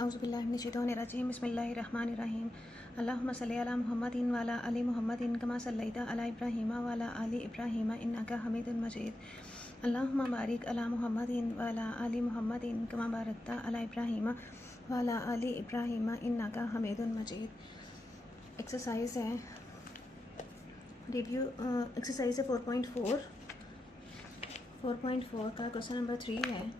औज़ुबिल्लाहिमिनश्शैतानिर्रजीम बिस्मिल्लाहिर्रहमानिर्रहीम अल्लाहुम्मा सल्लि अला मुहम्मदिन व अला आलि मुहम्मदिन कमा सल्लैता अला इब्राहीम व अला आलि इब्राहीम इन्नका हमीदुम मजीद अल्लाहुम्मा बारिक अला मुहम्मदिन व अला आलि मुहम्मदिन कमा बारकता अला इब्राहीम व अला आलि इब्राहीम इन्नका हमीदुम मजीद। एक्सरसाइज है रिव्यू एक्सरसाइज है 4.4 का क्वेश्चन नंबर 3 है।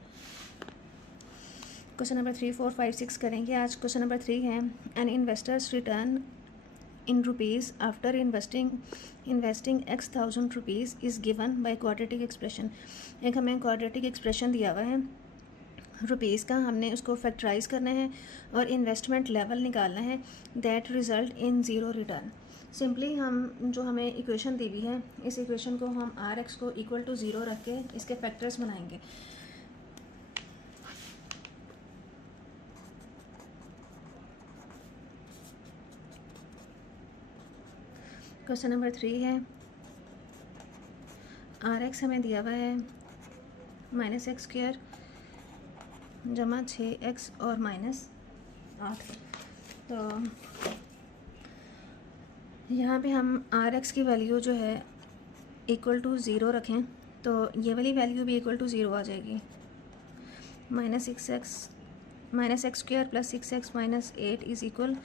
क्वेश्चन नंबर 3, 4, 5, 6 करेंगे आज। क्वेश्चन नंबर 3 है an investors return in rupees after investing x thousand rupees is given by quadratic expression. एक हमें क्वाड्रेटिक एक्सप्रेशन दिया हुआ है रुपीज़ का, हमने उसको फैक्टराइज करना है और इन्वेस्टमेंट लेवल निकालना है that result in zero return. Simply हम जो हमें इक्वेशन दी हुई है इस इक्वेशन को हम rx को इक्वल टू ज़ीरो रख के इसके फैक्टर्स बनाएंगे। क्वेश्चन नंबर 3 है rx हमें दिया हुआ है -x² जमा 6x और -8। तो यहाँ पे हम rx की वैल्यू जो है इक्वल टू ज़ीरो रखें तो ये वाली वैल्यू भी इक्वल टू ज़ीरो आ जाएगी। -x² + 6x - 8 is equal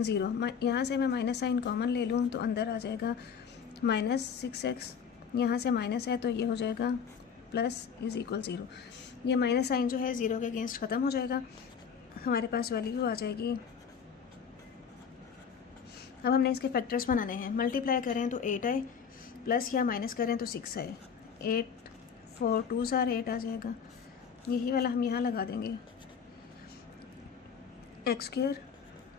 zero. यहाँ से मैं माइनस साइन कॉमन ले लूँ तो अंदर आ जाएगा -6x, यहाँ से माइनस है तो ये हो जाएगा प्लस इज़ इक्वल ज़ीरो। ये माइनस साइन जो है ज़ीरो के अगेंस्ट ख़त्म हो जाएगा, हमारे पास वैल्यू आ जाएगी। अब हमने इसके फैक्टर्स बनाने हैं। मल्टीप्लाई करें तो 8 आए, प्लस या माइनस करें तो 6 आए। 8 4 2 8 आ जाएगा, यही वाला हम यहाँ लगा देंगे। x²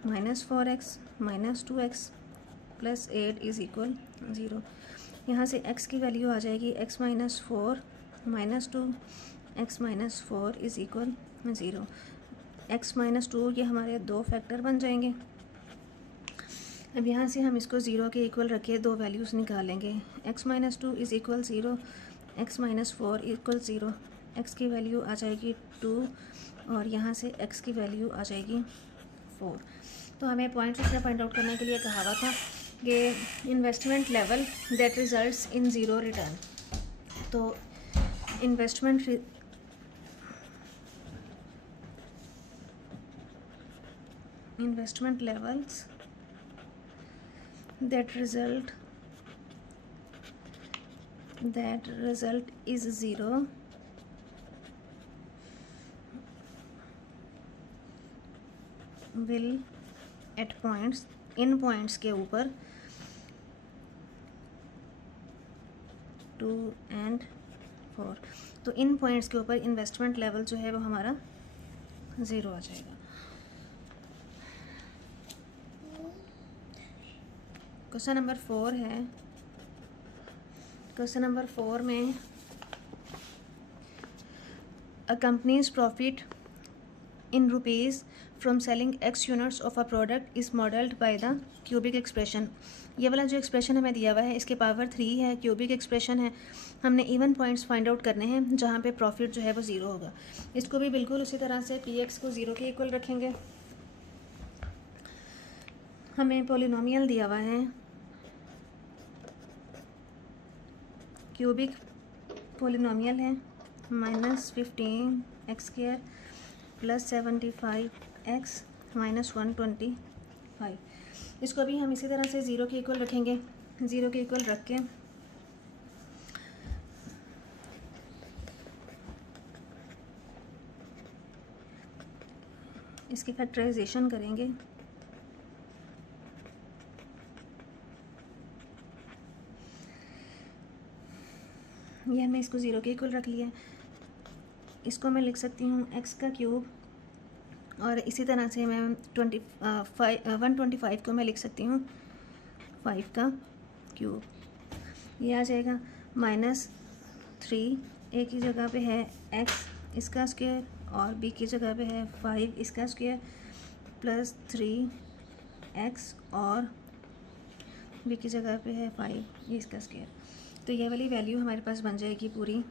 -4x -2x + 8 is equal zero. यहाँ से x की वैल्यू आ जाएगी x - 4 -2 x - 4 is equal zero. x - 2 ये हमारे दो फैक्टर बन जाएंगे। अब यहाँ से हम इसको ज़ीरो के इक्वल रख के दो वैल्यूज़ निकालेंगे। x - 2 is equal zero, x - 4 equal zero. x की वैल्यू आ जाएगी 2 और यहाँ से x की वैल्यू आ जाएगी 4। तो हमें पॉइंट आउट करने के लिए कहा हुआ था कि investment level that results in zero return. तो investment levels that result is zero will at points, इन पॉइंट्स के ऊपर 2 and 4। तो इन पॉइंट्स के ऊपर इन्वेस्टमेंट लेवल जो है वो हमारा ज़ीरो आ जाएगा। क्वेश्चन नंबर 4 है। क्वेश्चन नंबर 4 में a companies profit in rupees from selling x units of a product is modelled by the cubic expression. ये वाला जो एक्सप्रेशन हमें दिया हुआ है इसके पावर 3 है, क्यूबिक एक्सप्रेशन है। हमने इवन पॉइंट्स फाइंड आउट करने हैं जहाँ पे प्रॉफिट जो है वो ज़ीरो होगा। इसको भी बिल्कुल उसी तरह से px को ज़ीरो के इक्वल रखेंगे। हमें पॉलिनोमियल दिया हुआ है, क्यूबिक पॉलिनोमियल है -15x² + 75x - 125। इसको भी हम इसी तरह से ज़ीरो के इक्वल रखेंगे। ज़ीरो के इक्वल रख के इसकी फैक्टराइजेशन करेंगे। ये हमने इसको ज़ीरो के इक्वल रख लिया। इसको मैं लिख सकती हूँ x का क्यूब, और इसी तरह से मैं 125 को मैं लिख सकती हूँ 5 का क्यूब। ये आ जाएगा -3, a की जगह पे है x इसका स्क्वायर और b की जगह पे है 5 इसका स्क्वायर + 3x और b की जगह पे है 5 ये इसका स्क्वायर। तो ये वाली वैल्यू हमारे पास बन जाएगी पूरी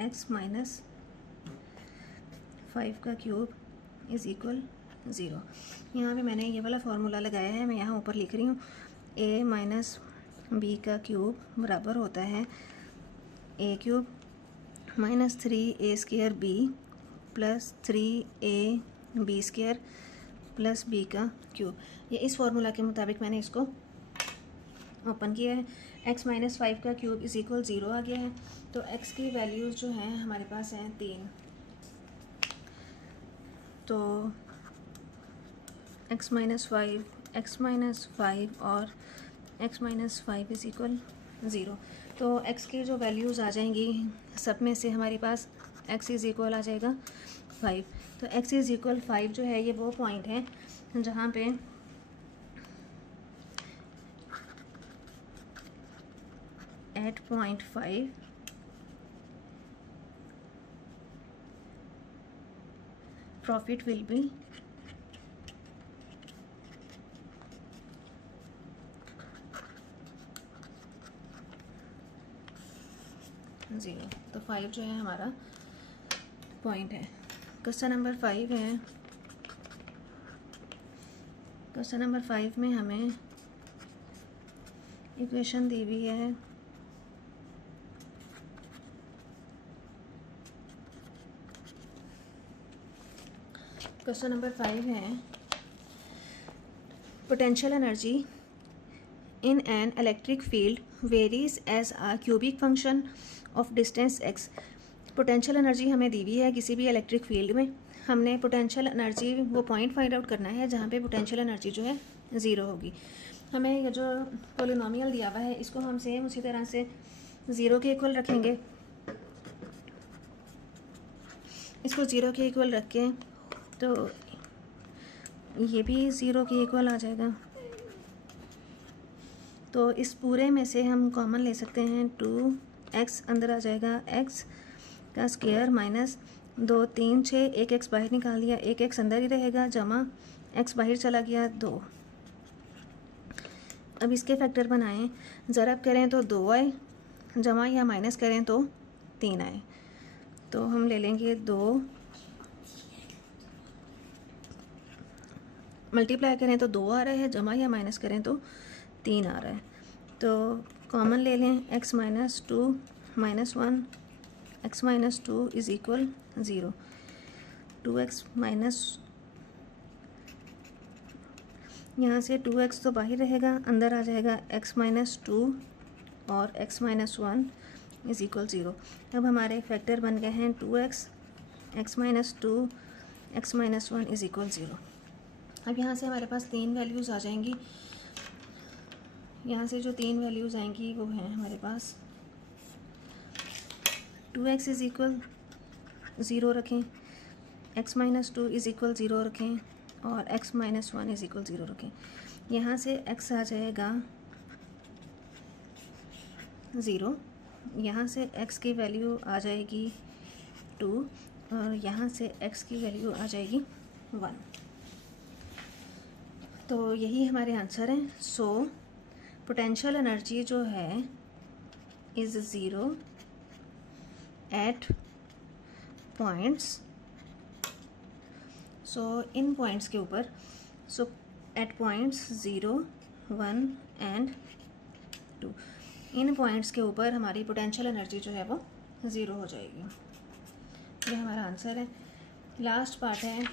x - 5 का क्यूब इज़ इक्वल ज़ीरो। यहाँ पे मैंने ये वाला फार्मूला लगाया है, मैं यहाँ ऊपर लिख रही हूँ a माइनस बी का क्यूब बराबर होता है a cube minus 3a² b plus 3a b² plus b का क्यूब। ये इस फार्मूला के मुताबिक मैंने इसको ओपन किया है। x माइनस 5 का क्यूब इज इक्वल 0 आ गया है। तो x की वैल्यूज़ जो हैं हमारे पास हैं 3। तो x माइनस 5 और x माइनस 5 इज इक्वल 0। तो x की जो वैल्यूज़ आ जाएंगी सब में से हमारे पास x इज़ इक्वल आ जाएगा 5। तो x इज़ इक्वल 5 जो है ये वो पॉइंट है जहाँ पे at point 5 profit will be zero. तो 5 जो है हमारा पॉइंट है। क्वेश्चन नंबर 5 है। क्वेश्चन नंबर 5 में हमें इक्वेशन दी हुई है क्वेश्चन नंबर 5 है potential energy in an electric field varies as a cubic function of distance x। Potential energy हमें दी हुई है किसी भी इलेक्ट्रिक फील्ड में। हमने पोटेंशियल एनर्जी वो पॉइंट फाइंड आउट करना है जहाँ पे पोटेंशियल एनर्जी जो है ज़ीरो होगी। हमें ये जो पोलिनोमियल दिया हुआ है इसको हम सेम उसी तरह से ज़ीरो के इक्वल रखेंगे। इसको ज़ीरो के इक्वल रख के तो ये भी ज़ीरो के इक्वल आ जाएगा। तो इस पूरे में से हम कॉमन ले सकते हैं 2x अंदर आ जाएगा x का स्क्वायर माइनस 2 3 6 एक x बाहर निकाल दिया, एक x अंदर ही रहेगा जमा x बाहर चला गया 2। अब इसके फैक्टर बनाएं, ज़रब करें तो 2 आए, जमा या माइनस करें तो 3 आए। तो हम ले लेंगे 2, मल्टीप्लाई करें तो 2 आ रहा है, जमा या माइनस करें तो 3 आ रहा है। तो कॉमन ले लें x minus 2 minus 1, x minus 2 is equal 0। 2x minus, यहाँ से 2x तो बाहर रहेगा, अंदर आ जाएगा x माइनस 2 और x माइनस 1 इज़ इक्वल 0। अब हमारे फैक्टर बन गए हैं 2x, x minus 2, x minus 1 is equal 0। अब यहाँ से हमारे पास 3 वैल्यूज़ आ जाएंगी। यहाँ से जो 3 वैल्यूज़ आएंगी वो हैं हमारे पास 2x इज़ इक्वल 0 रखें, x माइनस 2 इज़ इक्वल 0 रखें और x माइनस 1 इज़ इक्वल 0 रखें। यहाँ से x आ जाएगा 0, यहाँ से x की वैल्यू आ जाएगी 2 और यहाँ से x की वैल्यू आ जाएगी 1। तो यही हमारे आंसर हैं। सो पोटेंशियल एनर्जी जो है इज़ 0 एट पॉइंट्स। सो इन पॉइंट्स के ऊपर, सो एट पॉइंट्स 0 1 एंड 2, इन पॉइंट्स के ऊपर हमारी पोटेंशियल एनर्जी जो है वो 0 हो जाएगी। ये हमारा आंसर है। लास्ट पार्ट है,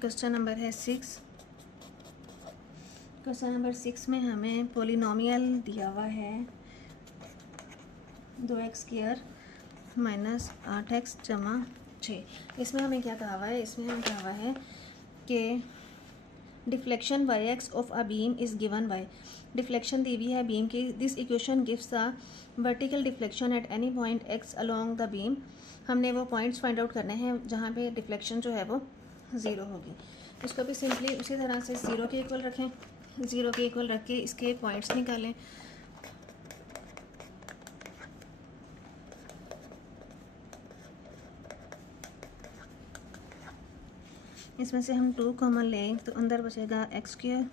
क्वेश्चन नंबर है 6। क्वेश्चन नंबर 6 में हमें पोलिनोमियल दिया हुआ है 2x² माइनस 8x जमा 6। इसमें हमें क्या कहा हुआ है, इसमें हमें कहा हुआ है कि deflection y(x) of a beam is given by. Deflection दी हुई है बीम की। This equation gives the vertical deflection at any point x along the beam. हमने वो पॉइंट्स फाइंड आउट करने हैं जहाँ पे डिफ्लेक्शन जो है वो 0 होगी। इसको भी सिंपली उसी तरह से 0 के इक्वल रखें, 0 के इक्वल रख के इसके पॉइंट्स निकालें। इसमें से हम 2 कॉमन लें तो अंदर बचेगा x²,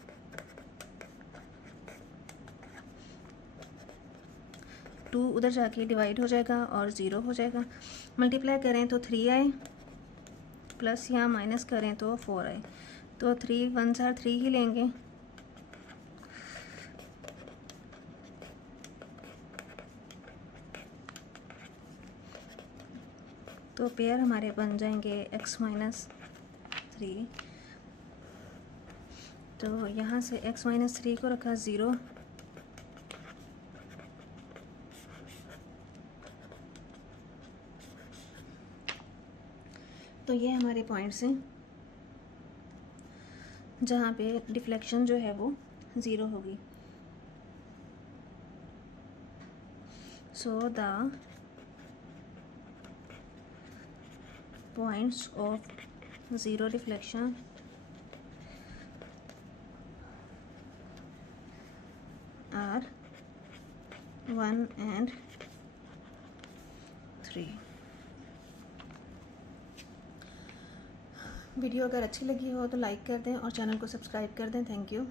2 उधर जाके डिवाइड हो जाएगा और 0 हो जाएगा। मल्टीप्लाई करें तो 3 आए, प्लस यहाँ माइनस करें तो 4 आए, तो 3 1s आर 3 ही लेंगे। तो पेयर हमारे बन जाएंगे x माइनस 3। तो यहाँ से x माइनस 3 को रखा 0, तो ये हमारे पॉइंट्स हैं जहाँ पे डिफ्लेक्शन जो है वो 0 होगी। So the points of zero deflection are 1 and 3। Video अगर अच्छी लगी हो तो लाइक कर दें और चैनल को सब्सक्राइब कर दें। Thank you.